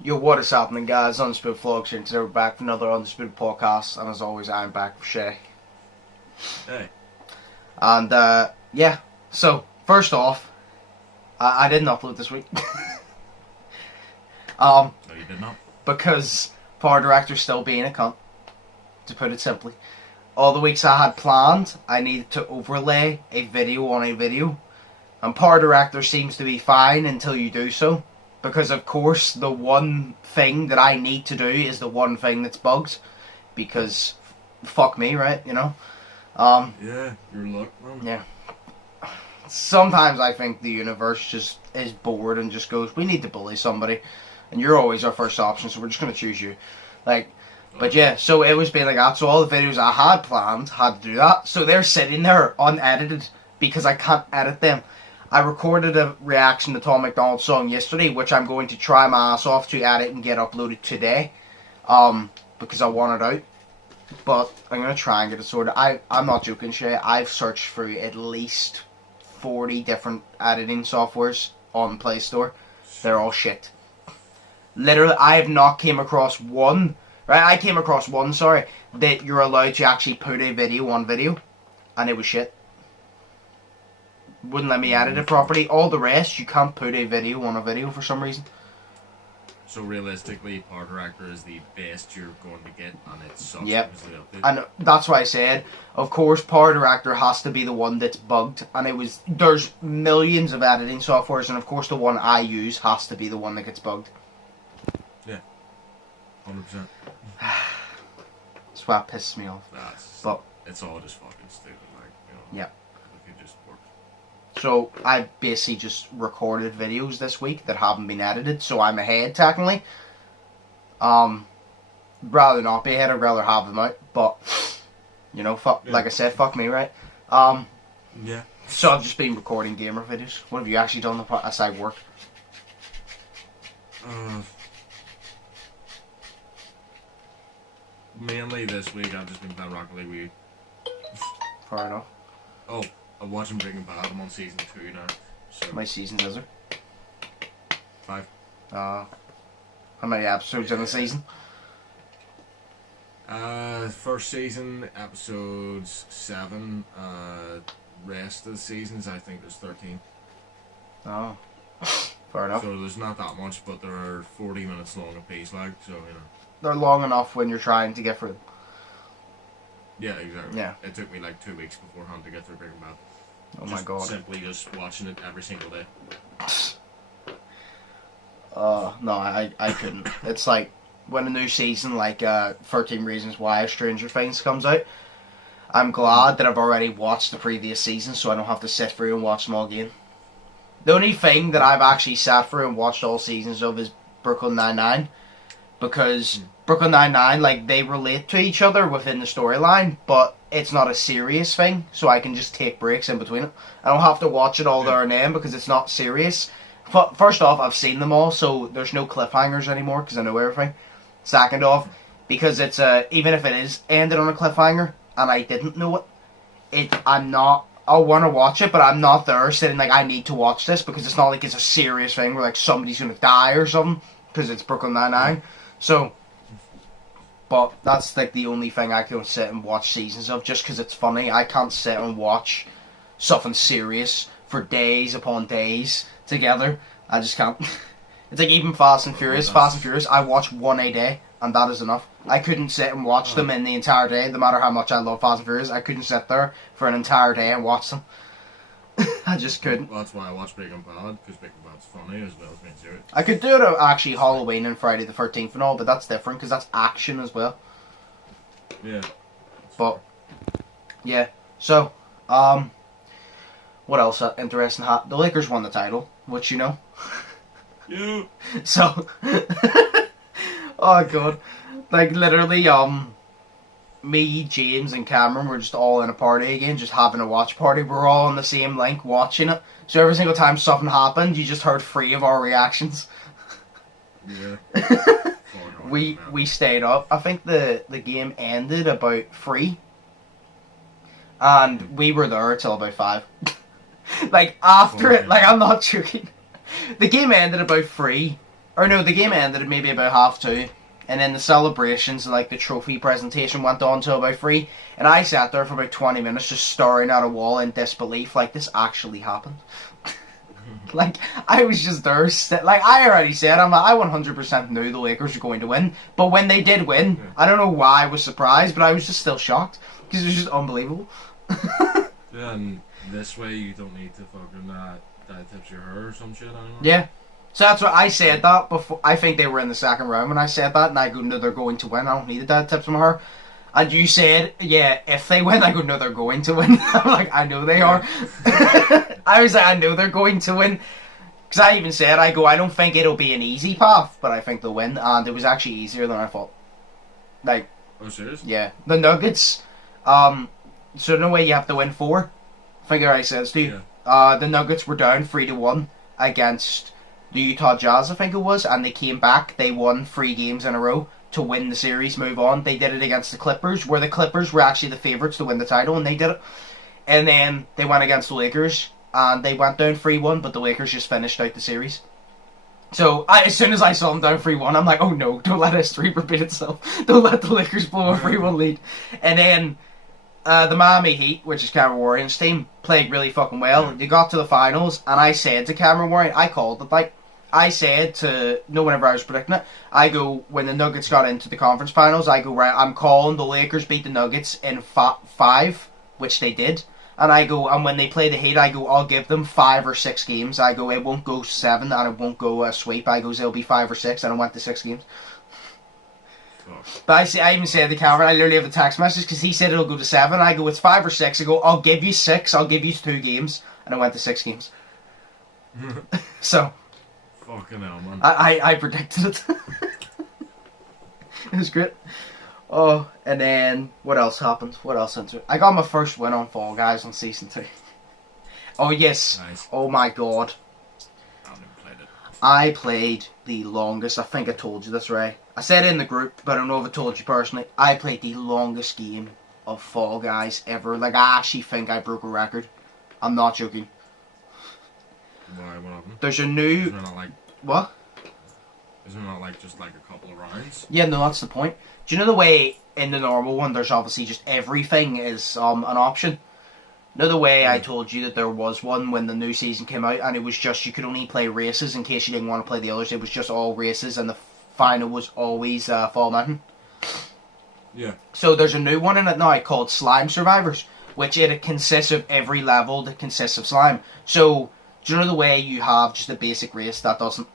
Yo, what is happening, guys? Undisputed Vlogs here, and today we're back for another Undisputed podcast, and as always, I'm back with Shay. Hey. And, yeah, so, first off, I didn't upload this week. No, you did not. Because Power Director's still being a cunt, to put it simply. All the weeks I had planned, I needed to overlay a video on a video, and Power Director seems to be fine until you do so. Because, of course, the one thing that I need to do is the one thing that's bugged. Because, fuck me, right? You know? Yeah, your luck, man. Yeah. Sometimes I think the universe just is bored and just goes, we need to bully somebody. And you're always our first option, so we're just going to choose you. Like, but yeah, so it was being like that. So all the videos I had planned had to do that. So they're sitting there unedited because I can't edit them. I recorded a reaction to Tom McDonald's song yesterday, which I'm going to try my ass off to edit and get uploaded today, because I want it out. But I'm going to try and get it sorted. I'm not joking, Shay. I've searched through at least 40 different editing softwares on Play Store. They're all shit. Literally, I have not came across one, right? I came across one, sorry, that you're allowed to actually put a video on video, and it was shit. Wouldn't let me edit it properly. All the rest, you can't put a video on a video for some reason. So realistically, Power Director is the best you're going to get, and it sucks. Yep. Because of the update. And that's why I said, of course, Power Director has to be the one that's bugged. And there's millions of editing softwares, and of course the one I use has to be the one that gets bugged. Yeah. 100%. That's why it pisses me off. But it's all just fucking stupid, like, you know. Yeah. It just works. So I basically just recorded videos this week that haven't been edited, so I'm ahead technically. Rather not be ahead, I'd rather have them out, but you know, like I said, fuck me, right? Yeah. So I've just been recording gamer videos. What have you actually done aside work? Mainly this week, I've just been playing Rocket League with you. Fair enough. Oh, I'm watching Breaking Bad. I'm on season 2 now. So My seasons is there? 5. How many episodes in the season? First season, episodes 7. Rest of the seasons, I think there's 13. Oh, fair enough. So there's not that much, but there are 40 minutes long a piece, like, so, you know. They're long enough when you're trying to get through them. Yeah, exactly. Yeah. It took me like 2 weeks beforehand to get through Breaking Bad. Oh my god. Simply just watching it every single day. No, I couldn't. It's like when a new season like 13 Reasons Why Stranger Things comes out, I'm glad that I've already watched the previous season so I don't have to sit through and watch them all again. The only thing that I've actually sat through and watched all seasons of is Brooklyn Nine-Nine, because Brooklyn Nine-Nine, like, they relate to each other within the storyline, but it's not a serious thing, so I can just take breaks in between it. I don't have to watch it all there and then because it's not serious. First off, I've seen them all, so there's no cliffhangers anymore because I know everything. Second off, because it's even if it is ended on a cliffhanger and I didn't know it, I want to watch it, but I'm not there sitting like I need to watch this because it's not like it's a serious thing where like somebody's gonna die or something because it's Brooklyn Nine-Nine. So, but that's like the only thing I can sit and watch seasons of just because it's funny. I can't sit and watch something serious for days upon days together. I just can't. It's like even Fast and Furious. Fast and Furious, I watch one a day, and that is enough. I couldn't sit and watch them in the entire day, no matter how much I love Fast and Furious. I couldn't sit there for an entire day and watch them. I just couldn't. Well, that's why I watch Breaking Bad, because Breaking Bad's funny as well as being serious. I could do it actually Halloween and Friday the 13th and all, but that's different because that's action as well. Yeah. But yeah, so what else interesting? The Lakers won the title, which you know. Yeah. So, oh god, like literally, me, James, and Cameron were just all in a party again, just having a watch party. We're all on the same link watching it. So every single time something happened, you just heard 3 of our reactions. Yeah. We stayed up. I think the game ended about 3, and we were there till about 5. Like after it, like I'm not joking. The game ended about 3, Or no, the game ended at maybe about 2:30. And then the celebrations and like the trophy presentation went on till about 3. And I sat there for about 20 minutes just staring at a wall in disbelief, like this actually happened. Like I was just there, like I already said, I 100% knew the Lakers were going to win. But when they did win, I don't know why I was surprised, but I was just still shocked because it was just unbelievable. Yeah, and this way you don't need to fucking that tips your hair or some shit anymore. Yeah. So that's what I said that before. I think they were in the second round when I said that, and I go, no, they're going to win. I don't need a dad tips from her. And you said, yeah, if they win, I go, no, they're going to win. I'm like, I know they are. I was like, I know they're going to win. Because I even said, I go, I don't think it'll be an easy path, but I think they'll win. And it was actually easier than I thought. Like, oh, serious? Yeah. The Nuggets, so no way you have to win 4. I think I already said this to you. Yeah. The Nuggets were down 3-1 against the Utah Jazz, I think it was, and they came back. They won 3 games in a row to win the series, move on. They did it against the Clippers, where the Clippers were actually the favourites to win the title, and they did it. And then they went against the Lakers, and they went down 3-1, but the Lakers just finished out the series. So, as soon as I saw them down 3-1, I'm like, oh no, don't let history repeat itself. Don't let the Lakers blow a 3-1 lead. And then the Miami Heat, which is Cameron Warren's team, played really fucking well. They got to the finals, and I said to Cameron Warren, I called it, like, I said to, no, whenever I was predicting it, I go, when the Nuggets got into the conference finals, I go, right, I'm calling the Lakers beat the Nuggets in 5, which they did. And I go, and when they play the Heat, I go, I'll give them 5 or 6 games. I go, it won't go 7 and it won't go a sweep. I go, it'll be 5 or 6, and I went to 6 games. But I even said to Cameron, I literally have a text message because he said it'll go to 7. I go, it's 5 or 6. I go, I'll give you 6. I'll give you 2 games, and I went to 6 games. So, fucking hell, man. I predicted it. It was great. Oh, and then what else happened? What else into it? I got my first win on Fall Guys on season 2. Oh yes. Nice. Oh my god. I haven't played it. I played the longest. I think I told you this, right? I said it in the group, but I don't know if I told you personally. I played the longest game of Fall Guys ever. Like, I actually think I broke a record. I'm not joking. Why? What happened? There's a new... Isn't it not like... What? Isn't it not like just like a couple of rounds? Yeah, no, that's the point. Do you know the way in the normal one there's obviously just everything is an option? You know the way I told you that there was one when the new season came out and it was just you could only play races in case you didn't want to play the others. It was just all races and the final was always Fall Mountain. Yeah. So there's a new one in it now called Slime Survivors, which it consists of every level that consists of slime. So do you know the way you have just a basic race that doesn't?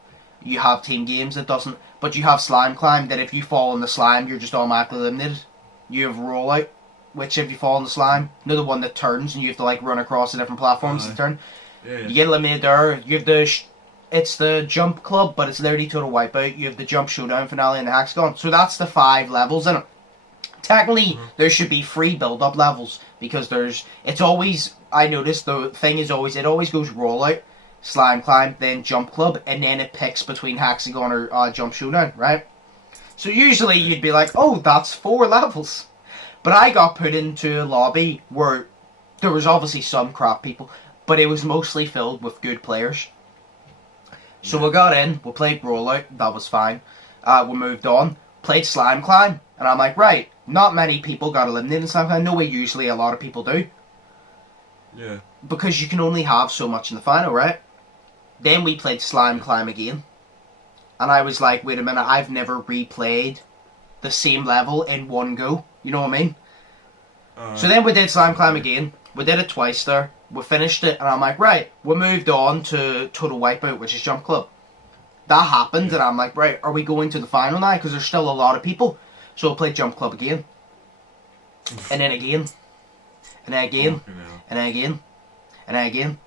You have team games that doesn't, but you have Slime Climb that if you fall in the slime, you're just automatically eliminated. You have Rollout, which if you fall in the slime, you know the one that turns and you have to like run across the different platforms to turn. Yeah. You get eliminated there. You have it's the Jump Club, but it's literally Total Wipeout. You have the Jump Showdown finale and the Hexagon. So that's the 5 levels in it. Technically, there should be 3 build-up levels because it's always, I noticed the thing is always, it always goes Rollout, Slime Climb, then Jump Club, and then it picks between Hexagon or Jump Showdown, right? So usually you'd be like, oh, that's 4 levels. But I got put into a lobby where there was obviously some crap people, but it was mostly filled with good players. So we got in, we played Rollout, that was fine. We moved on, played Slime Climb, and I'm like, right, not many people got eliminated in Slime Climb. No way usually a lot of people do. Yeah. Because you can only have so much in the final, right? Then we played Slime Climb again. And I was like, wait a minute, I've never replayed the same level in one go. You know what I mean? So then we did Slime Climb again. We did it twice there. We finished it, and I'm like, right, we moved on to Total Wipeout, which is Jump Club. That happened, and I'm like, right, are we going to the final now? Because there's still a lot of people. So I played Jump Club again. And then again. And then again. And then again. And then again.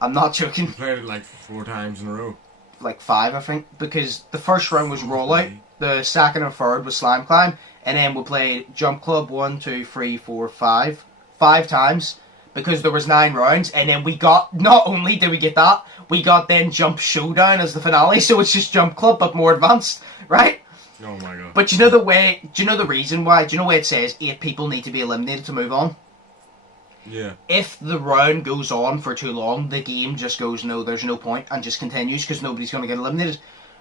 I'm not joking. You played it like 4 times in a row. Like 5, I think. Because the first round was Rollout. The second and third was Slime Climb. And then we played Jump Club 1, 2, 3, 4, 5. 5 times. Because there was 9 rounds. And then we got, not only did we get that, we got then Jump Showdown as the finale. So it's just Jump Club, but more advanced. Right? Oh my god. But you know the way, do you know the reason why? Do you know where it says 8 people need to be eliminated to move on? Yeah. If the round goes on for too long, the game just goes, no, there's no point, and just continues because nobody's going to get eliminated.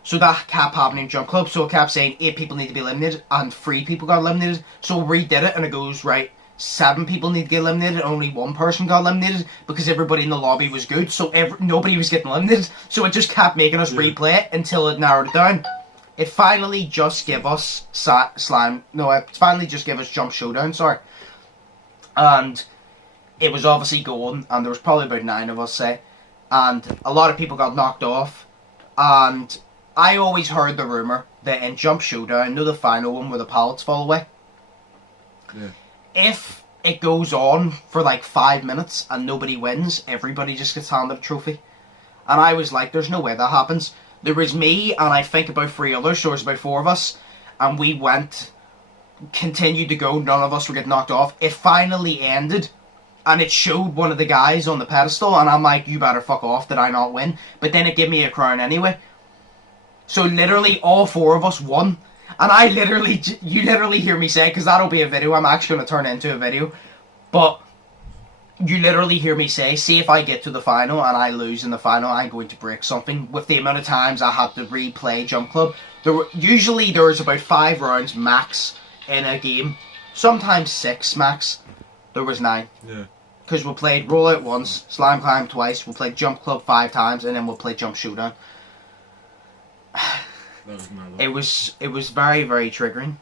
So that kept happening in Jump Club. So it kept saying 8 people need to be eliminated and 3 people got eliminated. So we redid it and it goes, right, 7 people need to get eliminated, only 1 person got eliminated because everybody in the lobby was good, so nobody was getting eliminated. So it just kept making us replay it until it narrowed it down. It finally just gave us it finally just gave us Jump Showdown, sorry. And it was obviously going, and there was probably about 9 of us, say, and a lot of people got knocked off. And I always heard the rumour that in Jump Showdown, the final one where the pallets fall away, yeah. If it goes on for like 5 minutes and nobody wins, everybody just gets handed a trophy. And I was like, there's no way that happens. There was me and I think about 3 others, so it was about 4 of us, and we continued to go, none of us were getting knocked off. It finally ended, and it showed one of the guys on the pedestal, and I'm like, you better fuck off, did I not win? But then it gave me a crown anyway. So literally all 4 of us won. And you literally hear me say, because that'll be a video, I'm actually going to turn it into a video, but you literally hear me say, see if I get to the final and I lose in the final, I'm going to break something. With the amount of times I had to replay Jump Club, usually there's about 5 rounds max in a game, sometimes 6 max. There was 9. Yeah. Because we played Rollout once, Slime Climb twice, we played Jump Club 5 times, and then we'll play Jump Showdown. It was very, very triggering.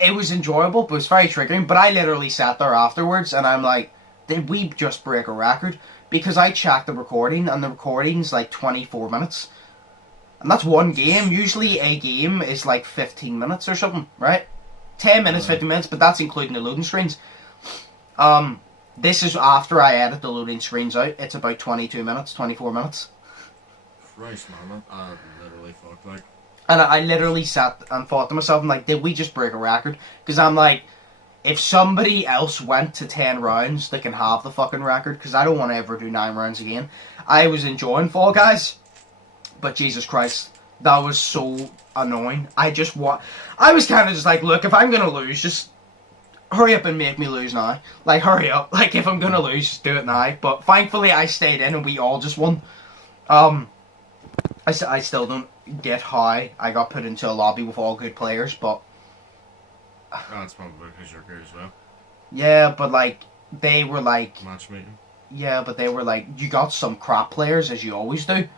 It was enjoyable, but it was very triggering. But I literally sat there afterwards, and I'm like, did we just break a record? Because I checked the recording, and the recording's like 24 minutes. And that's one game. Usually a game is like 15 minutes or something, right? 10 minutes, 15 minutes, but that's including the loading screens. This is after I edit the loading screens out. It's about 22 minutes, 24 minutes. Christ, man, I literally fucked, like. And I literally sat and thought to myself, I'm like, did we just break a record? Because I'm like, if somebody else went to 10 rounds, they can have the fucking record, because I don't want to ever do 9 rounds again. I was enjoying Fall Guys, but Jesus Christ, that was so annoying. I was kind of just like, look, if I'm going to lose, just hurry up and make me lose now. Like, hurry up. Like, if I'm going to lose, just do it now. But thankfully, I stayed in and we all just won. I still don't get how I got put into a lobby with all good players, but... That's probably because you're good as well. Yeah, but, like, they were like... Matchmaking? Yeah, but they were like, you got some crap players, as you always do.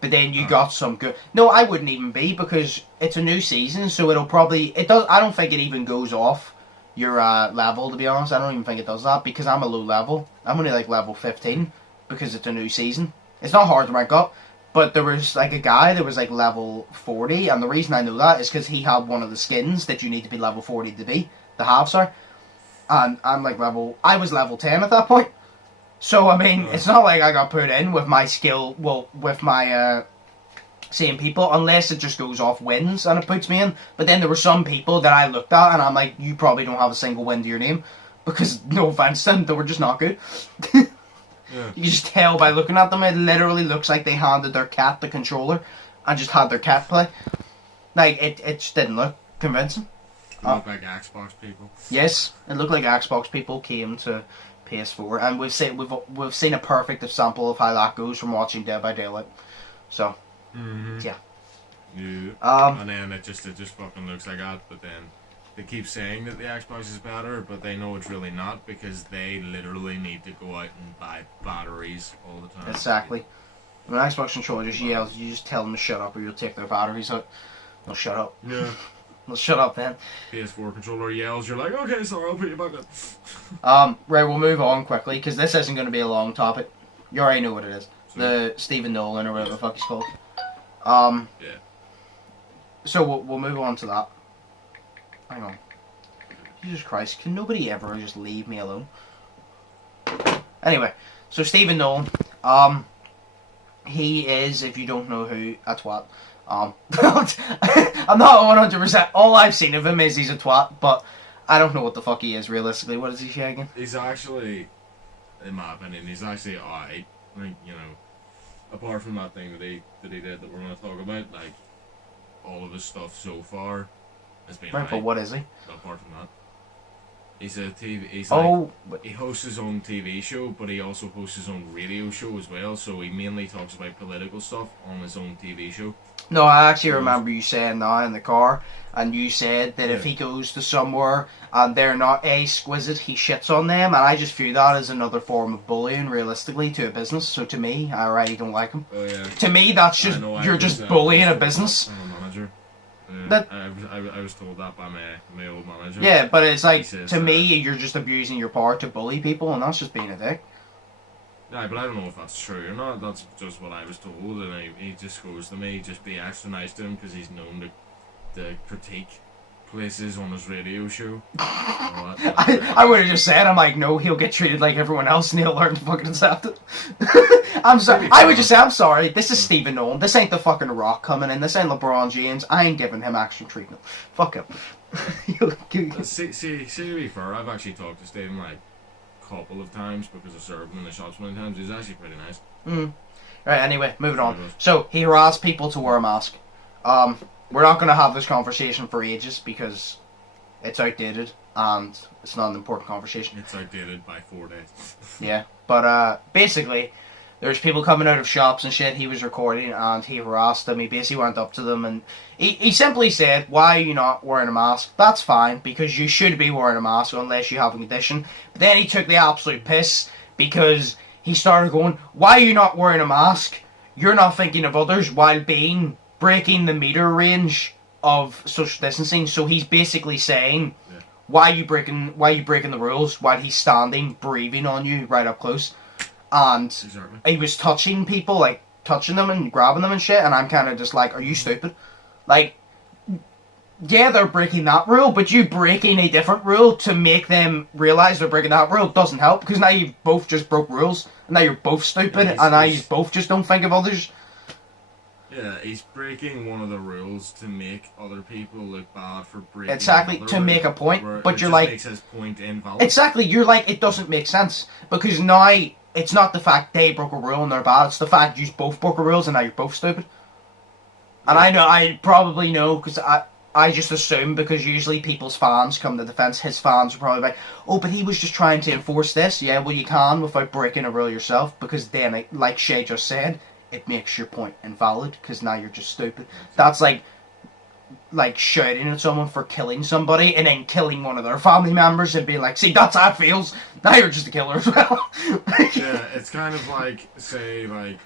But then you got some good... No, I wouldn't even be, because it's a new season, so it'll probably... I don't think it even goes off your level, to be honest. I don't even think it does that, because I'm a low level. I'm only, like, level 15, because it's a new season. It's not hard to rank up. But there was, like, a guy that was, like, level 40, and the reason I know that is because he had one of the skins that you need to be level 40 to be, the halves are. And I'm, like, I was level 10 at that point. So, I mean, it's not like I got put in with my skill, well, with my, same people, unless it just goes off wins and it puts me in. But then there were some people that I looked at, and I'm like, you probably don't have a single win to your name, because, no offense to them, they were just not good. Yeah. You just tell by looking at them, it literally looks like they handed their cat the controller and just had their cat play. Like, it just didn't look convincing. It looked like Xbox people. Yes, it looked like Xbox people came to PS4, and we've seen a perfect example of how that goes from watching Dead by Daylight. So, yeah. And then it just fucking looks like that, but then they keep saying that the Xbox is better, but they know it's really not, because they literally need to go out and buy batteries all the time. Exactly. When an Xbox controller just yells, you just tell them to shut up or you'll take their batteries out. They'll shut up. Yeah. They'll shut up then. PS4 controller yells, you're like, okay, sorry, I'll put you back in. Right, we'll move on quickly, because this isn't going to be a long topic. You already know what it is. The Stephen Nolan, or whatever the fuck he's called. Yeah. So we'll move on to that. Hang on. Jesus Christ, can nobody ever just leave me alone? Anyway, so Stephen Nolan, he is, if you don't know who, a twat. I'm not 100%, all I've seen of him is he's a twat, but I don't know what the fuck he is realistically. What is he shagging? He's actually, in my opinion, he's actually alright. Like, you know, apart from that thing that he did that we're going to talk about, like, all of his stuff so far has been right, but what is he? apart from that. He's a TV. He's Oh, he hosts his own TV show, but he also hosts his own radio show as well. So he mainly talks about political stuff on his own TV show. no, I actually remember you saying that in the car, and you said that if he goes to somewhere and they're not exquisite, he shits on them, and I just view that as another form of bullying, realistically, to a business. So to me, I really don't like him. Oh, yeah. To me, that's just you're just bullying a business. I'm a manager. I was told that by my old manager. Yeah, but it's like, to me, you're just abusing your power to bully people, and that's just being a dick. Yeah, but I don't know if that's true or not. That's just what I was told, and he just goes to me, just be extra nice to him because he's known to critique places on his radio show. I would have just said, I'm like, no, he'll get treated like everyone else and he'll learn to fucking accept it. I'm sorry. I would just say, I'm sorry, this is Stephen Nolan. This ain't the fucking Rock coming in. This ain't LeBron James. I ain't giving him action treatment. Fuck him. See, to be fair, I've actually talked to Stephen like a couple of times because I served him in the shops many times. He's actually pretty nice. Right, anyway, moving on. So, he harassed people to wear a mask. We're not going to have this conversation for ages because it's outdated and it's not an important conversation. It's outdated by 4 days. Yeah, but basically, there's people coming out of shops and shit. He was recording and he harassed them. He basically went up to them and he simply said, why are you not wearing a mask? That's fine, because you should be wearing a mask unless you have a condition. But then he took the absolute piss because he started going, why are you not wearing a mask? You're not thinking of others while breaking the meter range of social distancing. So he's basically saying, why are you breaking the rules while he's standing, breathing on you right up close? And he was touching people, like touching them and grabbing them and shit, and I'm kind of just like, are you stupid? Like, yeah, they're breaking that rule, but you breaking a different rule to make them realise they're breaking that rule doesn't help, because now you've both just broke rules, and now you're both stupid, and now you both just don't think of others. Yeah, he's breaking one of the rules to make other people look bad for breaking. Exactly, to make a point, but you're like, makes his point invalid. Exactly, you're like, it doesn't make sense, because now it's not the fact they broke a rule and they're bad, it's the fact you both broke a rules and now you're both stupid. And I know, I probably know, because I just assume, because usually people's fans come to defense, his fans are probably like, oh, but he was just trying to enforce this. Yeah, well, you can without breaking a rule yourself, because then, like Shay just said, it makes your point invalid, because now you're just stupid. That's like shouting at someone for killing somebody, and then killing one of their family members, and being like, see, that's how it feels. Now you're just a killer as well. Yeah, it's kind of like, say, like,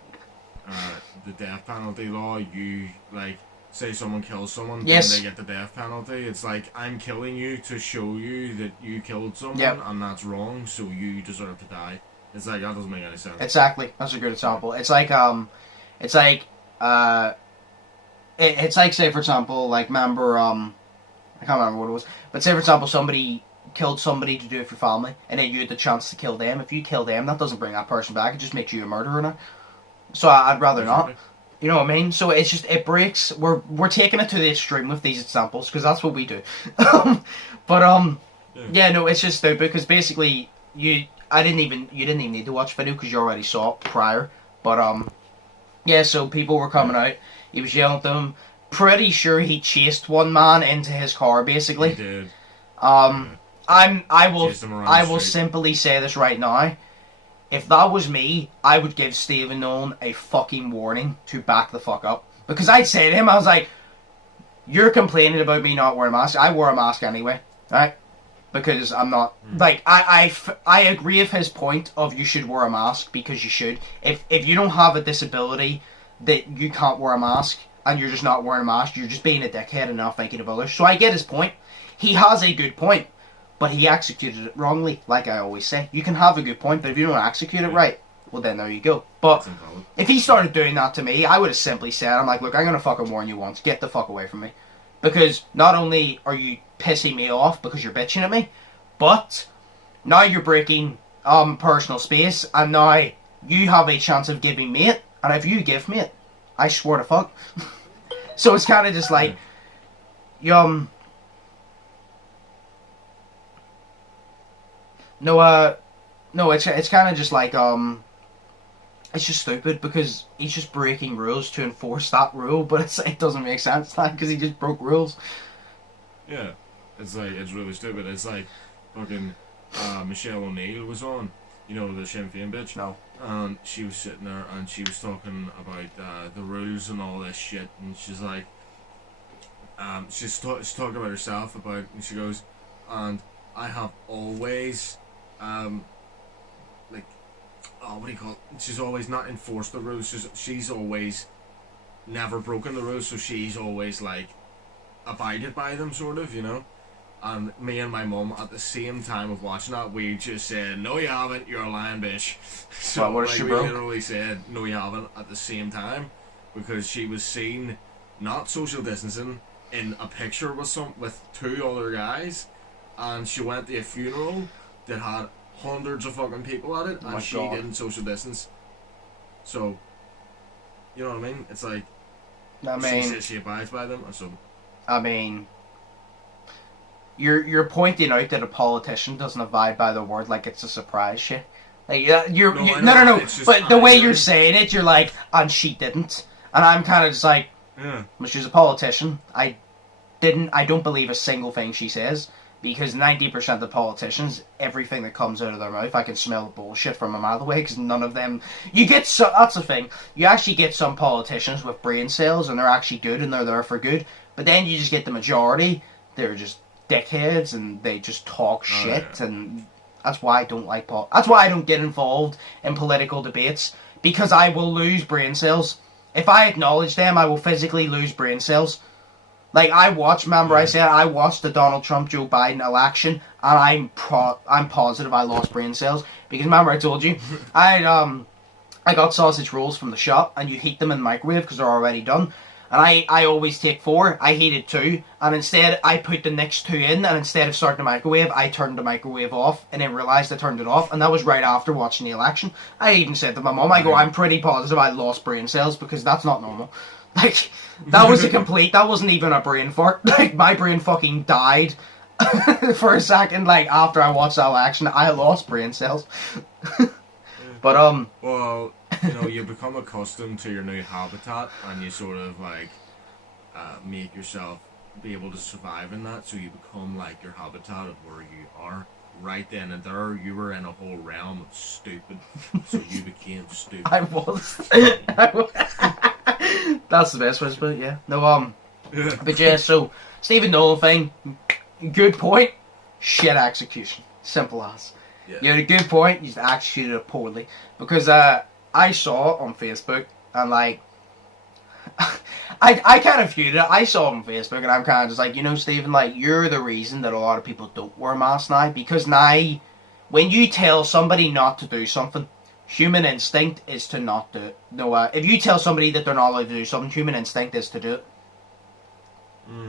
the death penalty law. You, like, say someone kills someone, yes, then they get the death penalty. It's like, I'm killing you to show you that you killed someone, and that's wrong, so you deserve to die. It's like, that doesn't make any sense. Exactly. That's a good example. It's like, say, for example, like, remember, I can't remember what it was, but say, for example, somebody killed somebody to do it for family, and then you had the chance to kill them. If you kill them, that doesn't bring that person back, it just makes you a murderer now. So I'd rather not. You know what I mean? So it's just, it breaks, we're taking it to the extreme with these examples, because that's what we do. Yeah, no, it's just stupid, because basically, you didn't even need to watch the video, because you already saw it prior. But, yeah, so people were coming out, he was yelling at them, pretty sure he chased one man into his car, basically. He did. I will simply say this right now. If that was me, I would give Stephen Nolan a fucking warning to back the fuck up. Because I'd say to him, I was like, you're complaining about me not wearing a mask. I wore a mask anyway, right? Because I'm not, like, I agree with his point of you should wear a mask, because you should. If you don't have a disability that you can't wear a mask, and you're just not wearing a mask, you're just being a dickhead and not thinking of others. So I get his point. He has a good point, but he executed it wrongly, like I always say. You can have a good point, but if you don't execute it right, well then there you go. But if he started doing that to me, I would have simply said, I'm like, look, I'm going to fucking warn you once, get the fuck away from me. Because not only are you pissing me off because you're bitching at me, but now you're breaking personal space, and now you have a chance of giving me it, and if you give me it, I swear to fuck. So it's kind of just like, no, it's kind of just like, it's just stupid, because he's just breaking rules to enforce that rule, but it doesn't make sense, because he just broke rules. Yeah, it's like, it's really stupid. It's like, fucking Michelle O'Neill was on. You know, the Sinn Féin bitch? No. And she was sitting there and she was talking about the rules and all this shit. And she's like, she's talking about herself and she goes, and I have always, like, what do you call it? She's always not enforced the rules. She's always never broken the rules, so she's always, like, abided by them, sort of, you know? And me and my mum, at the same time of watching that, we just said, no you haven't, you're a lying bitch. So, what, like, we literally said, no you haven't, at the same time, because she was seen not social distancing in a picture with two other guys, and she went to a funeral that had hundreds of fucking people at it, and she didn't social distance. So, you know what I mean? It's like, she says she abides by them, and so... I mean, you're pointing out that a politician doesn't abide by the word like it's a surprise shit. Like, no. But the way you're saying it, you're like, and she didn't, and I'm kind of just like, well, she's a politician. I don't believe a single thing she says, because 90% of the politicians, everything that comes out of their mouth, I can smell the bullshit from a mile away, because none of them... that's the thing. You actually get some politicians with brain cells, and they're actually good, and they're there for good. But then you just get the majority, they're just dickheads, and they just talk shit, and that's why I don't like that's why I don't get involved in political debates, because I will lose brain cells. If I acknowledge them, I will physically lose brain cells. Like, I watched the Donald Trump-Joe Biden election, and I'm positive I lost brain cells, because remember I told you, I got sausage rolls from the shop, and you heat them in the microwave, because they're already done. And I always take 4, I heated 2, and instead I put the next 2 in, and instead of starting the microwave, I turned the microwave off, and then realised I turned it off, and that was right after watching the election. I even said to my mum, I'm pretty positive I lost brain cells, because that's not normal. Like, that wasn't even a brain fart. Like, my brain fucking died for a second, like, after I watched that election. I lost brain cells. But, well, you know, you become accustomed to your new habitat, and you sort of, like, make yourself be able to survive in that, so you become, like, your habitat of where you are. Right then and there, you were in a whole realm of stupid, so you became stupid. I was. That's the best way to put it, yeah. No, but yeah, so, Stephen Nolan thing, good point, shit execution. Simple as. Yeah. You had a good point, you just executed it poorly. Because, I saw it on Facebook, and, like, I kind of viewed it. I saw it on Facebook, and I'm kind of just like, you know, Stephen, like, you're the reason that a lot of people don't wear masks now. Because now, when you tell somebody not to do something, human instinct is to not do it. No, if you tell somebody that they're not allowed to do something, human instinct is to do it.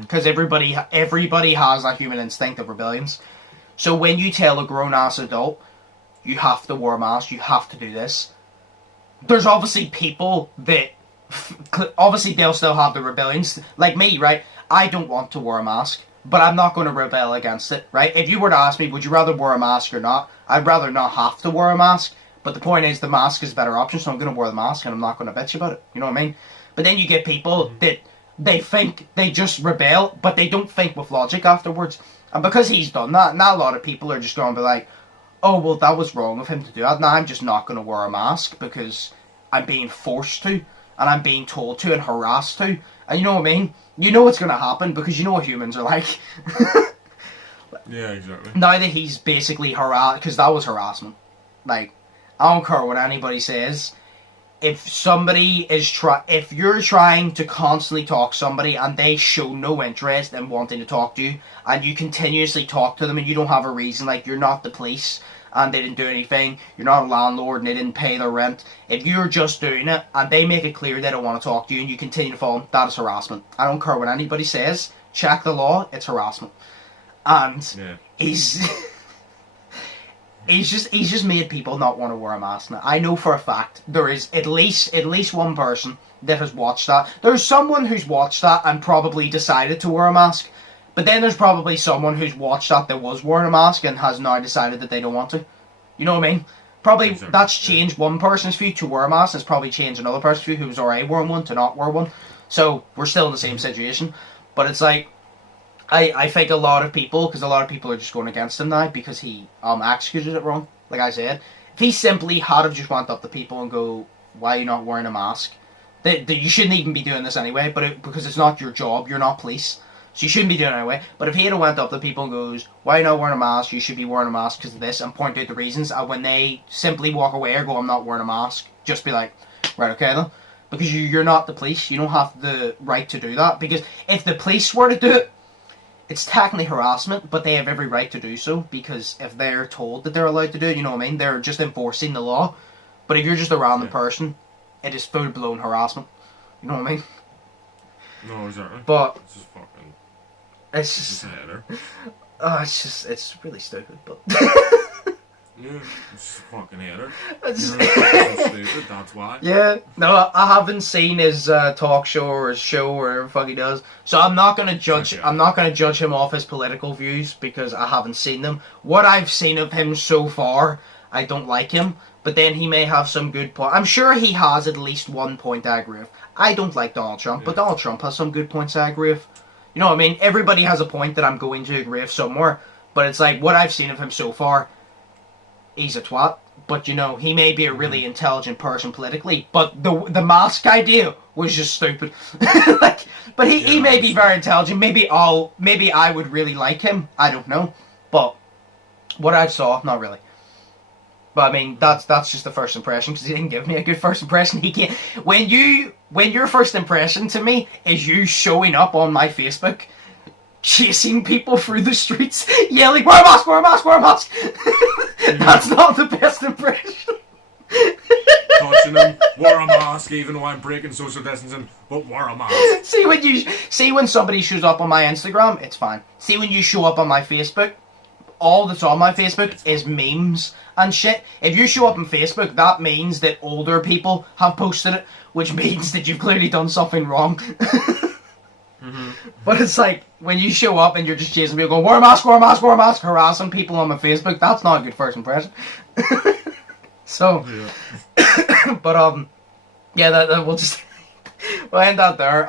Because everybody has that human instinct of rebellions. So when you tell a grown-ass adult, you have to wear a mask, you have to do this, there's obviously people that... obviously they'll still have the rebellions. Like me, right? I don't want to wear a mask, but I'm not going to rebel against it, right? If you were to ask me, would you rather wear a mask or not? I'd rather not have to wear a mask. But the point is, the mask is a better option, so I'm going to wear the mask, and I'm not going to bitch about it. You know what I mean? But then you get people that they think they just rebel, but they don't think with logic afterwards. And because he's done that, now a lot of people are just going to be like, oh, well, that was wrong of him to do that. Now I'm just not going to wear a mask because I'm being forced to, and I'm being told to, and harassed to. And you know what I mean? You know what's going to happen, because you know what humans are like. Yeah, exactly. Now that he's basically harassed, because that was harassment. Like, I don't care what anybody says. If somebody is if you're trying to constantly talk to somebody and they show no interest in wanting to talk to you, and you continuously talk to them and you don't have a reason, like you're not the police and they didn't do anything, you're not a landlord and they didn't pay their rent, if you're just doing it and they make it clear they don't want to talk to you and you continue to follow them, that is harassment. I don't care what anybody says, check the law, it's harassment. And he's just made people not want to wear a mask now. I know for a fact there is at least one person that has watched that. There's someone who's watched that and probably decided to wear a mask. But then there's probably someone who's watched that was wearing a mask and has now decided that they don't want to. You know what I mean? Probably that's changed one person's view to wear a mask. It's probably changed another person's view who was already wearing one to not wear one. So we're still in the same situation. But it's like, I think a lot of people, because a lot of people are just going against him now because he executed it wrong. Like I said, if he simply had have just went up to people and go, "Why are you not wearing a mask?" You shouldn't even be doing this anyway. But because it's not your job, you're not police, so you shouldn't be doing it anyway. But if he had went up to people and goes, "Why are you not wearing a mask? You should be wearing a mask because of this," and point out the reasons, and when they simply walk away or go, "I'm not wearing a mask," just be like, "Right, okay then." Because you're not the police. You don't have the right to do that. Because if the police were to do it, it's technically harassment, but they have every right to do so. Because if they're told that they're allowed to do it, you know what I mean? They're just enforcing the law. But if you're just a random person, it is full-blown harassment. You know what I mean? No, exactly. But it's just fucking... It's just... it's really stupid, but... Yeah, it's just fucking hater. It's so stupid, that's why. Yeah, no, I haven't seen his talk show or his show or whatever the fuck he does, so I'm not gonna judge. I'm not gonna judge him off his political views because I haven't seen them. What I've seen of him so far, I don't like him. But then he may have some good point. I'm sure he has at least one point I agree with. I don't like Donald Trump, but Donald Trump has some good points I agree with. You know what I mean? Everybody has a point that I'm going to agree with somewhere, but it's like what I've seen of him so far. He's a twat, but you know, he may be a really intelligent person politically, but the mask idea was just stupid. Like, but he may be very intelligent. Maybe I would really like him. I don't know, but what I saw, not really. But I mean, that's just the first impression because he didn't give me a good first impression. He can't. When your first impression to me is you showing up on my Facebook, chasing people through the streets, yelling, "Wear a mask! Wear a mask! Wear a mask!" That's not the best impression. Touching him, wear a mask, even though I'm breaking social distancing, but wear a mask. See when somebody shows up on my Instagram, it's fine. See when you show up on my Facebook, all that's on my Facebook is memes and shit. If you show up on Facebook, that means that older people have posted it, which means that you've clearly done something wrong. But it's like, when you show up and you're just chasing people going, "Wear a mask, wear a mask, wear a mask," harassing people on my Facebook, that's not a good first impression. So, but, yeah, that we'll just, we'll end that there.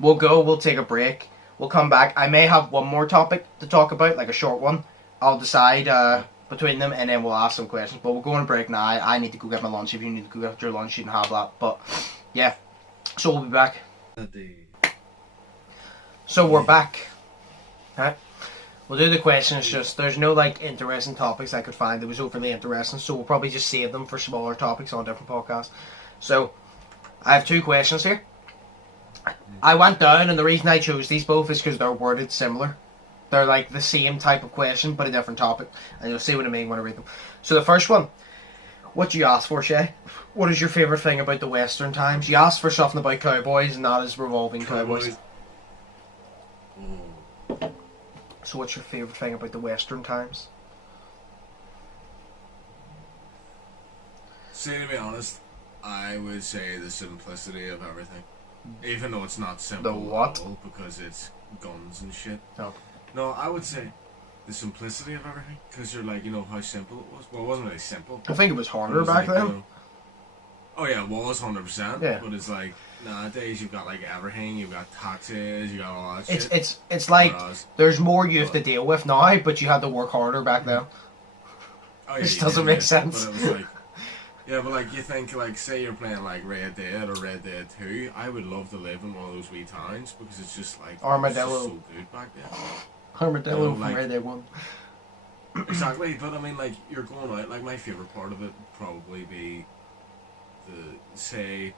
We'll take a break. We'll come back. I may have one more topic to talk about, like a short one. I'll decide, between them, and then we'll ask some questions. But we'll go on break now. I need to go get my lunch. If you need to go get your lunch, you can have that. But, yeah. So we'll be back. So we're back. Alright. We'll do the questions. Just there's no like interesting topics I could find that was overly interesting, so we'll probably just save them for smaller topics on different podcasts. So I have two questions here. I went down, and the reason I chose these both is because they're worded similar. They're like the same type of question, but a different topic, and you'll see what I mean when I read them. So the first one, what do you ask for, Shay? What is your favourite thing about the Western times? You asked for something about cowboys, and that is revolving cowboys. So what's your favourite thing about the Western times? See, to be honest, I would say the simplicity of everything. Even though it's not simple The what? at all, because it's guns and shit. Oh. No, I would say the simplicity of everything. Because you're like, you know how simple it was? Well, it wasn't really simple. I think it was harder was back like, then. You know, oh yeah, it was 100%. Yeah. But it's like, nowadays you've got like everything. You've got taxes, you got all that shit. It's like there's more you have to deal with now, but you had to work harder back then. Oh, yeah, Which doesn't make sense. But it was like, yeah, but like you think like say you're playing like Red Dead or Red Dead 2, I would love to live in one of those wee towns because it's just like Armadillo. It's just so good back then. Armadillo You know, from like, Red Dead 1. Exactly, but I mean like you're going out. Like my favorite part of it would probably be the say.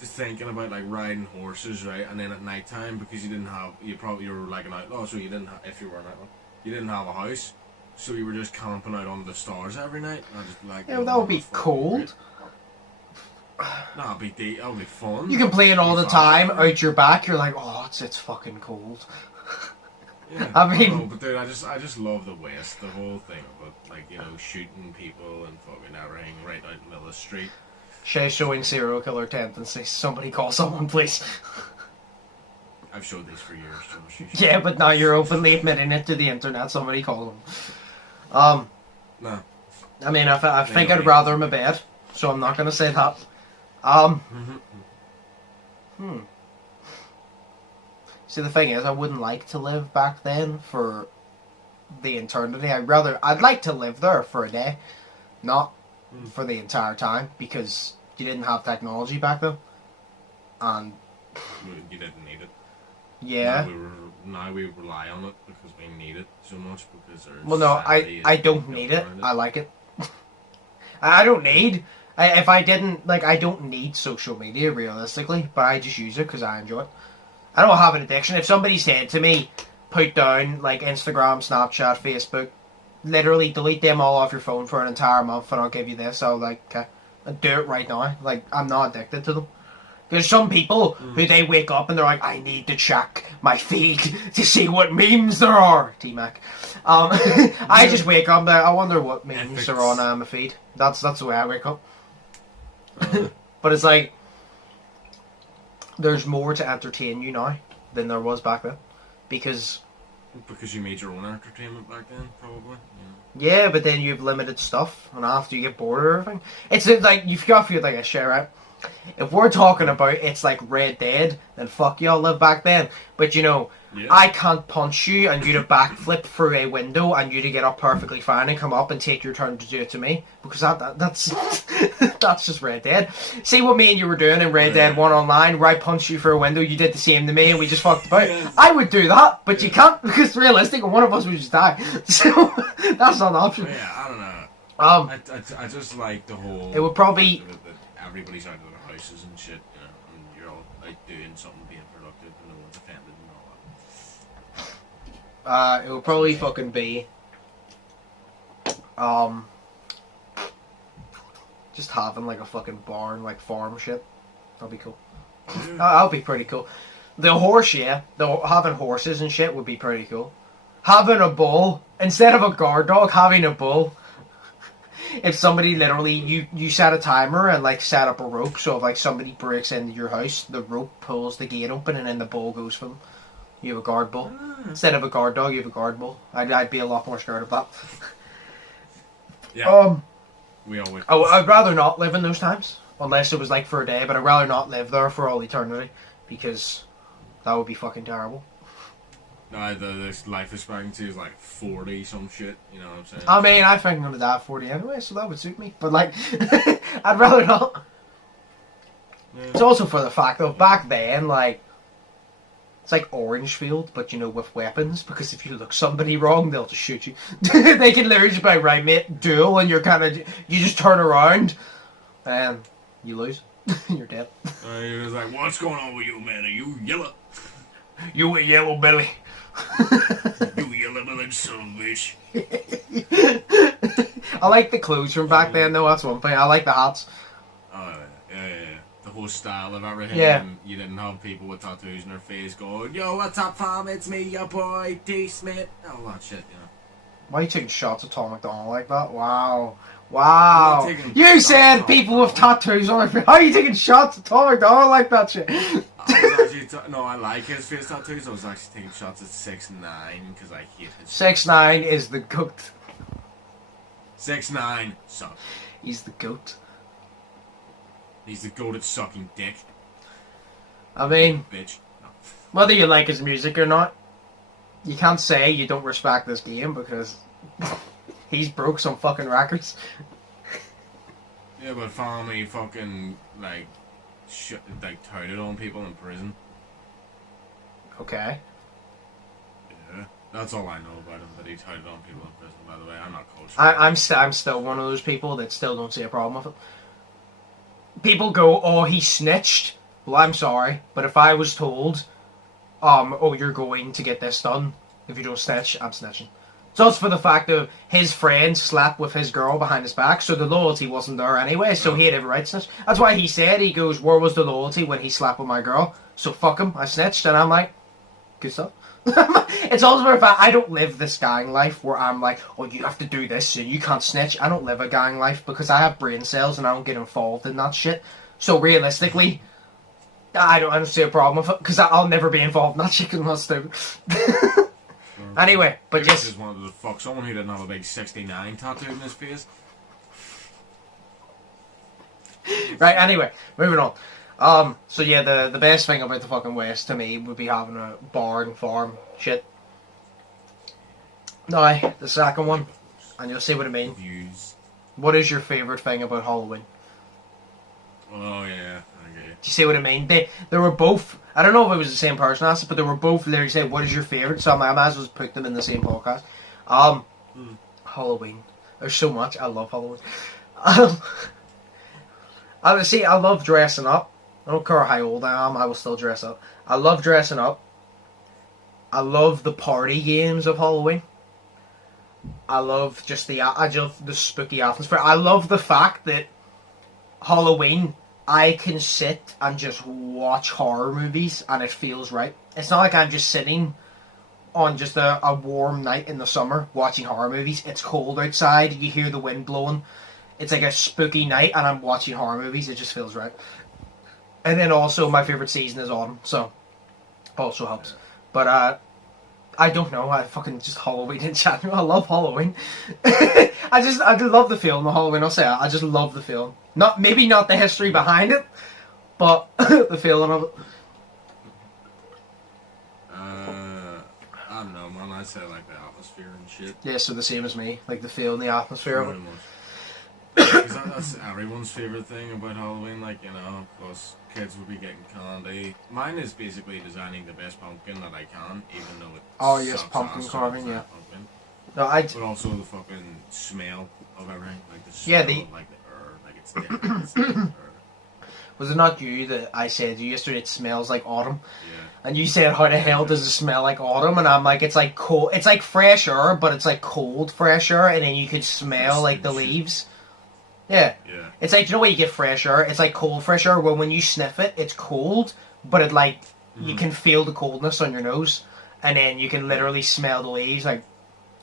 Just thinking about like riding horses, right? And then at night time, because you were like an outlaw, so you didn't if you were an outlaw, you didn't have a house, so you were just camping out under the stars every night. And I just like, Yeah, that would be cold. That would be fun. You can play it all the time out your back. You're like, oh, it's fucking cold. Yeah, I mean, know, but dude, I just love the West, the whole thing of it, like you know, shooting people and fucking everything right out in the middle of the street. Shay showing serial killer tendencies. Somebody call someone, please. I've showed these for years, Josh. Yeah, but now you're openly admitting it to the internet. Somebody call them. No. I mean, I think I'd rather him a bed, so I'm not going to say that. See, the thing is, I wouldn't like to live back then for the eternity. I'd like to live there for a day, not for the entire time, because you didn't have technology back then. And you didn't need it. Yeah. Now we rely on it because we need it so much because there's. Well, no, I don't need it. I like it. I don't need. If I didn't, like, I don't need social media realistically, but I just use it because I enjoy it. I don't have an addiction. If somebody said to me, put down like Instagram, Snapchat, Facebook, literally delete them all off your phone for an entire month, and I'll give you this. I'll like, okay, I'll do it right now. Like, I'm not addicted to them. There's some people who they wake up and they're like, I need to check my feed to see what memes there are. T-Mac. I just wake up and I wonder what memes are on my feed. That's the way I wake up. But it's like, there's more to entertain you now than there was back then. Because you made your own entertainment back then, probably. Yeah, but then you have limited stuff, and after you get bored of everything. It's like, you've got to feel like a shit, right? If we're talking about it's like Red Dead, then fuck y'all live back then. But you know, I can't punch you and you to backflip through a window and you to get up perfectly fine and come up and take your turn to do it to me, because that's that's just Red Dead. See what me and you were doing in Red Dead 1 online, where I punched you through a window, you did the same to me, and we just fucked about. I would do that, but you can't, because realistic, one of us would just die. So that's not an option. Yeah, I don't know. I just like the whole. It would probably. Everybody's out of their houses and shit, you know, and you're all out doing something, being productive, and no one's offended and all that. It would probably fucking be, just having like a fucking barn, like farm shit. That'd be cool. That'd be pretty cool. The horse, yeah, having horses and shit would be pretty cool. Having a bull instead of a guard dog, having a bull. If somebody literally, you set a timer and like set up a rope, so if like somebody breaks into your house, the rope pulls the gate open and then the bull goes for them. You have a guard bull. Instead of a guard dog, you have a guard bull. I'd be a lot more scared of that. Yeah. We all would. I'd rather not live in those times, unless it was like for a day, but I'd rather not live there for all eternity, because that would be fucking terrible. No, this life expectancy is like 40 some shit, you know what I'm saying? I mean, I think I'm gonna die at 40 anyway, so that would suit me. But like, I'd rather not. Yeah. It's also for the fact that back then, like, it's like Orangefield, but you know, with weapons, because if you look somebody wrong, they'll just shoot you. They can literally just be like, right mate, duel, and you just turn around, and you lose. You're dead. He was like, what's going on with you, man? Are you yellow? You a yellow belly. You yellow belly son of a bitch. I like the clothes from back then, though. That's one thing. I like the hats. Yeah. The whole style of everything. Yeah. You didn't have people with tattoos in their face going, yo, what's up, fam? It's me, your boy, D-Smith. All that shit, you know. Why are you taking shots at Tom McDonald like that? Wow. You said people with tattoos on their face. How are you taking shots at Tom McDonald like that shit? No, I like his face tattoos. I was actually taking shots at 6ix9ine because I hate his 6ix9ine is the goat. 6ix9ine sucks. He's the goat. He's the goat at sucking dick. I mean, bitch. No. Whether you like his music or not, you can't say you don't respect this game because he's broke some fucking records. Yeah, but finally fucking like touted on people in prison. Okay. Yeah, that's all I know about him. That he touted on people in prison. By the way, I'm not cultured. I'm still one of those people that still don't see a problem with it. People go, "Oh, he snitched." Well, I'm sorry, but if I was told, "Oh, you're going to get this done if you don't snitch," I'm snitching. Just for the fact of his friend slept with his girl behind his back, so the loyalty wasn't there anyway, so he had every right to snitch. That's why he said, he goes, where was the loyalty when he slept with my girl? So fuck him, I snitched, and I'm like, good stuff. It's also for the fact, I don't live this gang life where I'm like, oh, you have to do this, so you can't snitch. I don't live a gang life because I have brain cells and I don't get involved in that shit. So realistically, I don't see a problem with it, because I'll never be involved in that shit, because I'm not stupid. Anyway, but just wanted to fuck someone who didn't have a big 69 tattoo in his face. Right, anyway, moving on. So yeah, the best thing about the fucking West to me would be having a barn farm shit. Now, the second one, and you'll see what I mean. Views. What is your favourite thing about Halloween? Oh yeah, okay. Do you see what I mean? They were both, I don't know if it was the same person asked it, but they were both literally saying, what is your favourite? So I might as well put them in the same podcast. Halloween. There's so much. I love Halloween. I love dressing up. I don't care how old I am, I will still dress up. I love dressing up. I love the party games of Halloween. I love the spooky atmosphere. I love the fact that Halloween, I can sit and just watch horror movies and it feels right. It's not like I'm just sitting on just a warm night in the summer watching horror movies. It's cold outside, you hear the wind blowing. It's like a spooky night and I'm watching horror movies. It just feels right. And then also my favourite season is autumn, so also helps. But I don't know, I fucking just Halloween in January. I love Halloween. I just love the film, the Halloween, I'll say it. I just love the film. Maybe not the history behind it, but the feeling of it. I don't know, man. I'd say like the atmosphere and shit. Yeah, so the same as me, like the feel and the atmosphere of it. Because that's everyone's favourite thing about Halloween, like, you know, plus kids will be getting candy. Mine is basically designing the best pumpkin that I can, even though it Oh yes, sucks pumpkin ass carving, to yeah. pumpkin. No, But also the fucking smell of everything, like the smell, like the herb, like it's different. It's different. Was it not you that I said you yesterday? It smells like autumn. Yeah. And you said, how the hell does it smell like autumn? And I'm like, it's like cold. It's like fresh air, but it's like cold fresh air, and then you could smell like the leaves. Yeah. Yeah. It's like, you know when you get fresh air? It's like cold fresh air, where when you sniff it, it's cold, but it like, you can feel the coldness on your nose, and then you can literally smell the leaves, like,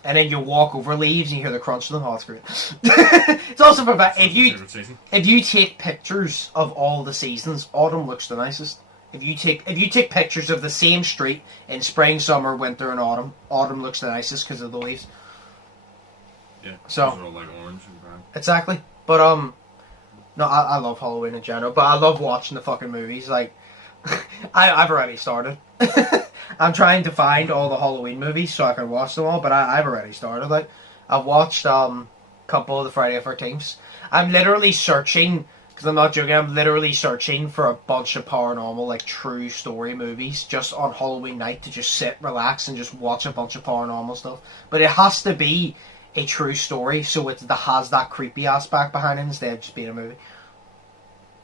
and then you walk over leaves and you hear the crunch of them. Oh, it's great. It's also for that, if you take pictures of all the seasons, autumn looks the nicest. If you take pictures of the same street in spring, summer, winter, and autumn looks the nicest because of the leaves. Yeah. So they're all like orange and brown. Exactly. But no, I love Halloween in general, but I love watching the fucking movies. Like, I've already started. I'm trying to find all the Halloween movies so I can watch them all, but I've already started. Like, I've watched a couple of the Friday the 13th. I'm literally searching, because I'm not joking, I'm literally searching for a bunch of paranormal, like, true story movies just on Halloween night to just sit, relax, and just watch a bunch of paranormal stuff. But it has to be a true story, so it has that creepy aspect behind it instead of just being a movie.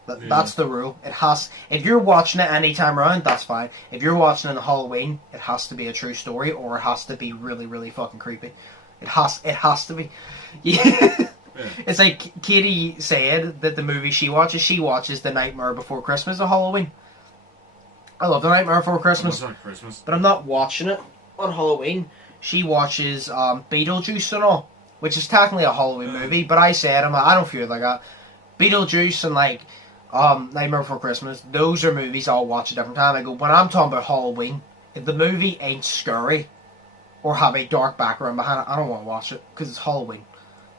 That's the rule. It has. If you're watching it any time around, that's fine. If you're watching it on Halloween, it has to be a true story, or it has to be really, really fucking creepy. It has to be. Yeah. It's like Katie said that the movie she watches The Nightmare Before Christmas or Halloween. I love The Nightmare Before Christmas. But I'm not watching it on Halloween. She watches Beetlejuice and all, which is technically a Halloween movie, but I said, I don't feel like that. Beetlejuice and like Nightmare Before Christmas, those are movies I'll watch a different time. I go, when I'm talking about Halloween, if the movie ain't scary or have a dark background behind it, I don't want to watch it, because it's Halloween.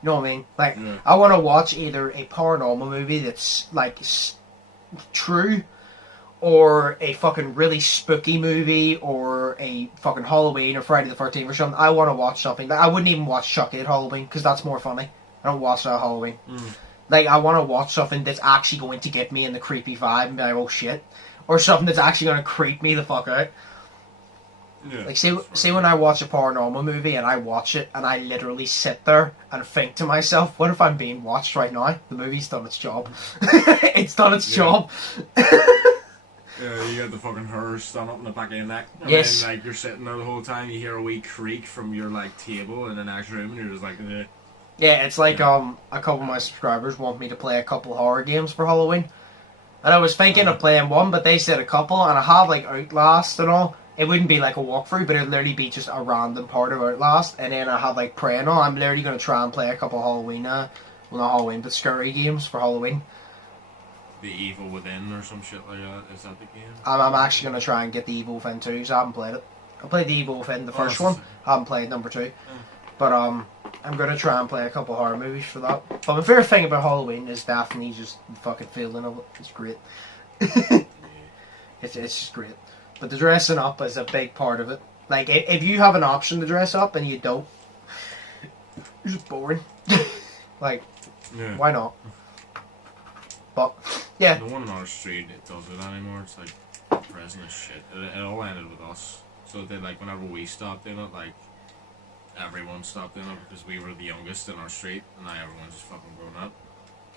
You know what I mean? Like, I want to watch either a paranormal movie that's like true, or a fucking really spooky movie, or a fucking Halloween or Friday the 13th or something. I want to watch something. Like, I wouldn't even watch Chucky at Halloween, because that's more funny. I don't watch that at Halloween. Like, I want to watch something that's actually going to get me in the creepy vibe and be like, oh shit. Or something that's actually going to creep me the fuck out. Yeah, like, say when I watch a paranormal movie and I watch it and I literally sit there and think to myself, what if I'm being watched right now? The movie's done its job. It's done its job. Yeah, you got the fucking hairs stand up in the back of your neck. And yes. then, like, you're sitting there the whole time, you hear a wee creak from your, like, table in the next room, and you're just like, eh. Yeah, it's like, a couple of my subscribers want me to play a couple horror games for Halloween. And I was thinking of playing one, but they said a couple, and I have, like, Outlast and all. It wouldn't be like a walkthrough, but it'd literally be just a random part of Outlast. And then I have, like, Prey and all. I'm literally going to try and play a couple of Halloween, well, not Halloween, but scary games for Halloween. The Evil Within or some shit like that. Is that the game? I'm actually going to try and get the Evil Within 2, so I haven't played it. I played the Evil Within, the first one. I haven't played number 2. But I'm going to try and play a couple of horror movies for that. But my favourite thing about Halloween is definitely just the fucking feeling of it. It's great. It's just great. But the dressing up is a big part of it. Like, if you have an option to dress up and you don't, you're just boring. Like, why not? But, yeah. No one on our street does it anymore. It's like depressing as shit. It all ended with us. So they, like, whenever we stopped doing it, like, everyone stopped doing it because we were the youngest in our street, and now everyone's just fucking grown up.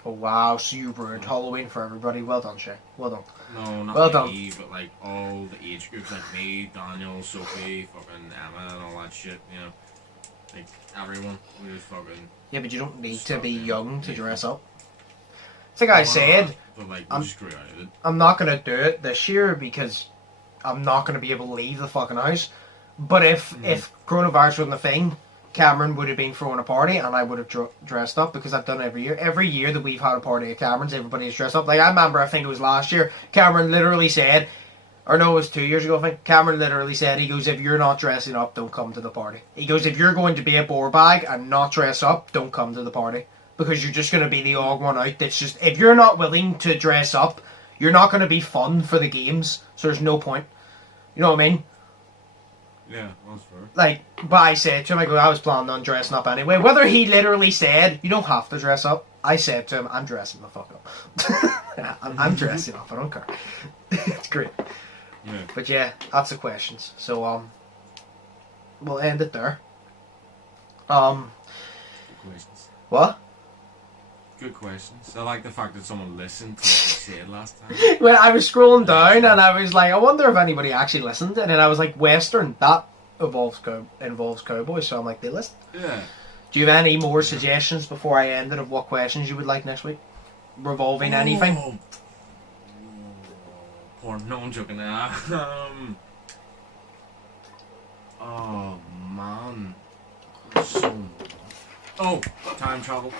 Oh wow, so you ruined Halloween for everybody. Well done, Shay. Well done. No, not well me, but like all the age groups, like me, Daniel, Sophie, fucking Emma, and all that shit, you know. Like, everyone. We just fucking... Yeah, but you don't need to be young to dress up. It's like I said, but like, we just grew out of it. I'm not going to do it this year because I'm not going to be able to leave the fucking house. But if coronavirus wasn't a thing, Cameron would have been throwing a party and I would have dressed up because I've done it every year. Every year that we've had a party at Cameron's, everybody's dressed up. Like, I remember, I think it was last year, Cameron literally said, or no, it was 2 years ago, I think, Cameron literally said, he goes, if you're not dressing up, don't come to the party. He goes, if you're going to be a bore bag and not dress up, don't come to the party. Because you're just going to be the odd one out that's just, if you're not willing to dress up, you're not going to be fun for the games, so there's no point. You know what I mean? Yeah, that's fair. Like, but I said to him, I was planning on dressing up anyway. Whether he literally said, you don't have to dress up, I said to him, I'm dressing the fuck up. I'm dressing up, I don't care. It's great. Yeah. But yeah, that's the questions. So, we'll end it there. Good questions. What? Good questions. I like the fact that someone listened to what we said last time. Well, I was scrolling down and I was like, I wonder if anybody actually listened. And then I was like, Western, that involves cowboys. So I'm like, they listen. Yeah. Do you have any more suggestions before I end it of what questions you would like next week? Revolving anything? Porn. No, I'm joking. Oh, man. Oh, time travel.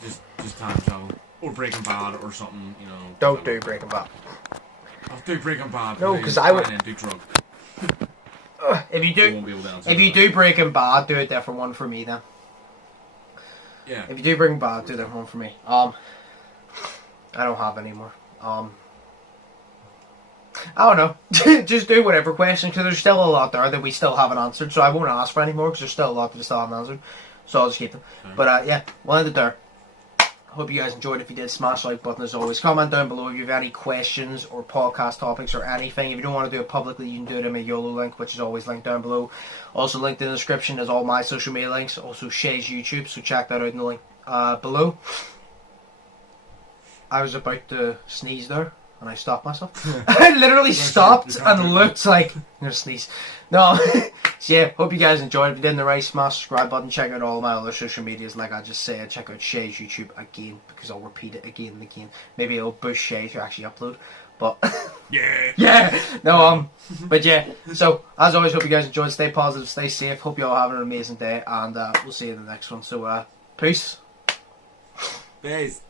Just time travel. Or Breaking Bad or something, you know. Don't do Breaking Bad. I'll do Breaking Bad. No, because I would... do drugs. If you do Breaking Bad, do a different one for me then. Yeah. If you do Breaking Bad, do a different one for me. I don't have any more. I don't know. Just do whatever question, because there's still a lot there that we still haven't answered, so I won't ask for any more, because there's still a lot that we still haven't answered. So I'll just keep them. Okay. But yeah, we'll end it there. Hope you guys enjoyed. If you did, smash the like button as always. Comment down below if you have any questions or podcast topics or anything. If you don't want to do it publicly, you can do it in my Yolo link, which is always linked down below. Also linked in the description is all my social media links. Also Shay's YouTube, so check that out in the link below. I was about to sneeze there, and I stopped myself. I literally stopped and looked like I'm gonna sneeze. No. So yeah, hope you guys enjoyed. If you didn't already, smash the subscribe button. Check out all my other social medias, like I just said. Check out Shay's YouTube again, because I'll repeat it again and again. Maybe it'll boost Shay to actually upload. But yeah. No, but yeah. So as always, hope you guys enjoyed. Stay positive, stay safe. Hope you all have an amazing day, and we'll see you in the next one. So peace. Peace.